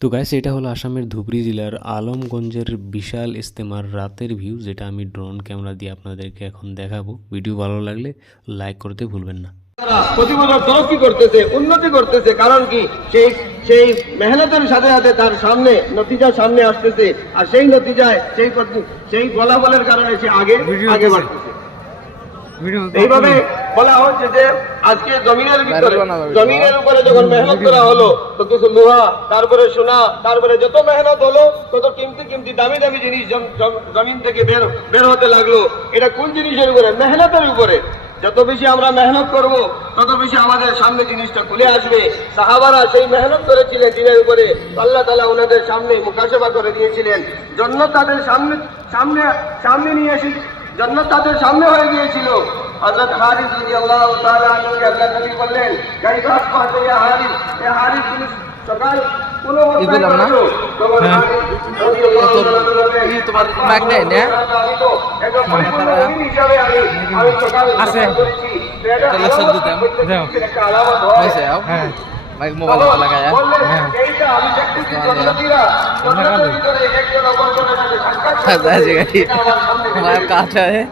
তো গাইস, এটা হলো আসামের ধুবড়ী জেলার আলমগঞ্জের বিশাল ইজতেমার রাতের ভিউ, যেটা আমি ড্রোন ক্যামেরা দিয়ে আপনাদেরকে এখন দেখাবো। ভিডিও ভালো লাগলে লাইক করতে ভুলবেন না। প্রতি বছর তরক্কি করতেছে, উন্নতি করতেছে, কারণ কি সেই সেই মেহনতের সাথে সাথে তার সামনে নতিজা সামনে আসতেছে, আর সেই নতিজায় সেই ফলাফলের কারণে সে আগে আগে বাড়তেছে। এইভাবে বলা হচ্ছে যে আজকে জমিনের উপরে যখন মেহনত করা হলো, তো কিছু লোহা, তারপরে সোনা, তারপরে যত মেহনত হলো তত কিমতি দামি দামি জিনিস জমিন থেকে বের হতে লাগলো। এটা কোন জিনিসের উপরে? মেহনতের উপরে। যত বেশি আমরা মেহনত করব তত বেশি আমাদের সামনে জিনিসটা খুলে আসবে। সাহাবারা সেই মেহনত করেছিলেন দিনের উপরে, আল্লাহ তাআলা ওনাদের সামনে মুকাশফা করে দিয়েছিলেন। জান্নাত তাদের সামনে সামনে সামনে নিয়ে এসে জান্নাত তাদের সামনে হয়ে গিয়েছিল। হযরত হারিস রাদিয়াল্লাহু তাআলা আনহুকে আল্লাহ নবী বললেন, গায়বা আসমাতে ইয়া হারিস, ইয়া হারিস, তুমি সকাল কোন অবস্থায় করছো? তখন হারিস রাদিয়াল্লাহু তাআলা বললেন, এই তোমার মাইক নেই না? আমি তো একজন পরিপূর্ণ মুমিন হিসাবে আমি সকাল করেছি। তাহলে সব দিতাম দাও একটা আলামত হয়। হ্যাঁ মাইক মোবাইল লাগায়া হ্যাঁ, এইটা আমি দেখতেছি জান্নাতীরা জান্নাতের ভিতরে একজন অপরজনের সাথে সাক্ষাৎ जाएगा ये हमारा काट है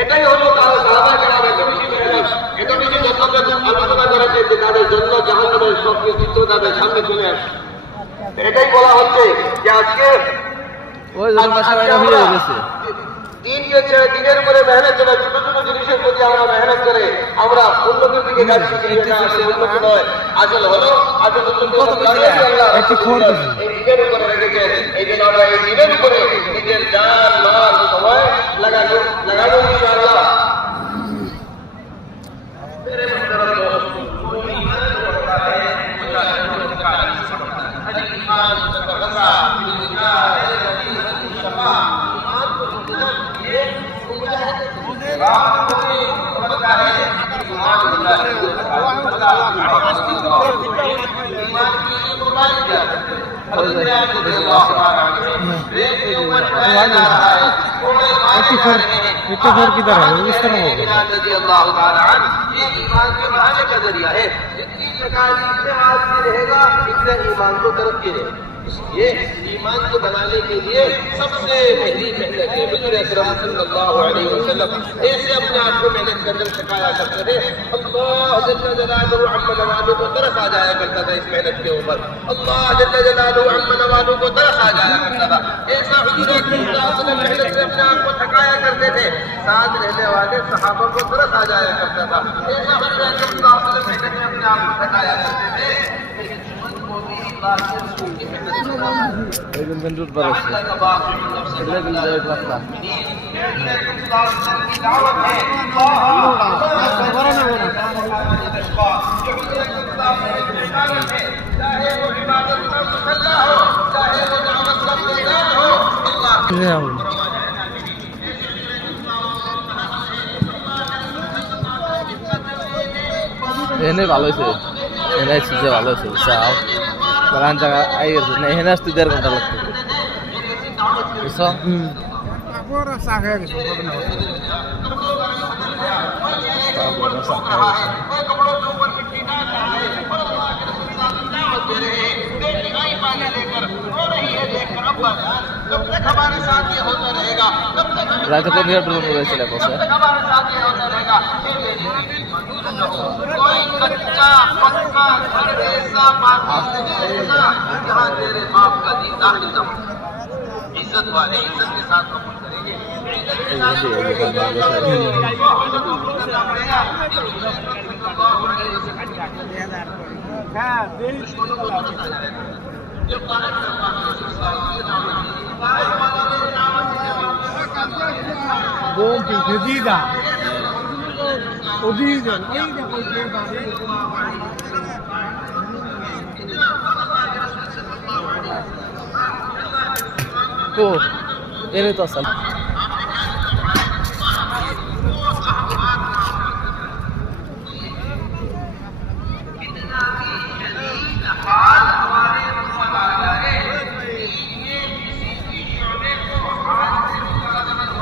এটাই হলো এটা বেশি আলোচনা করেছে যে তাদের জন্য জাহান্নামের সব চিত্র তাদের সামনে চলে আসে। এটাই বলা হচ্ছে যে আজকে ওই জন্য সবাই হয়ে গেছে দিনকে ছেড়ে দিনের উপরে মেহনত করে ছোট ছোট জিনিসের প্রতি আমরা মেহনত করে আমরা উন্নতির দিকে যাচ্ছি। উন্নতি নয়, আসল হলো আসল এই দিনের উপরে রেখেছেন। এই জন্য আমরা এই দিনের উপরে নিজের জান মাল সময় লাগানো ইনশাআল্লাহ। इतफार की तरह है इस तरह होगा जितनी तकालीफ में आदमी रहेगा इतने ईमान को तरक्की रहेगी। इसलिए ईमान को बनाने के लिए सबसे पहली मेहनत है। हुजूर अकरम सल्लल्लाहु अलैहि वसल्लम ऐसे अपने आप को मेहनत करके सिखाया करते थे। अल्लाह जल्ल जलालुहु अम्मा नवालुहु को तरस आ जाया करता था इस मेहनत के ऊपर। अल्लाह जल्ल जलालुहु अम्मा नवालुहु को तरस आ जाया करता था। ऐसा हुजूर अकरम सल्लल्लाहु अलैहि वसल्लम मेहनत से अपने आप को थकाया करते थे, साथ रहने वाले सहाबा को तरस आ जाया करता था। ऐसा हुजूर अकरम सल्लल्लाहु अलैहि वसल्लम मेहनत से अपने आप को थकाया करते थे। एकदम कंट्रोल पर है अगले दिन जाए रास्ता এনে ভালো হয়েছে এনে সিজে ভালো হয়েছে চাও বাগান জায়গা আই গেছে না এখানে আসতে 1.5 ঘন্টা লাগতো বুঝছো রাতে কোন দিকে ড্রোন উড়াইছিল বসে कोई कच्चा पक्का घर ऐसा बाकी रहेगा जहाँ तेरे बाप का दीदार ना हो। इज्जत वाले इज्जत के साथ कबूल करेंगे। को এনে তো আসল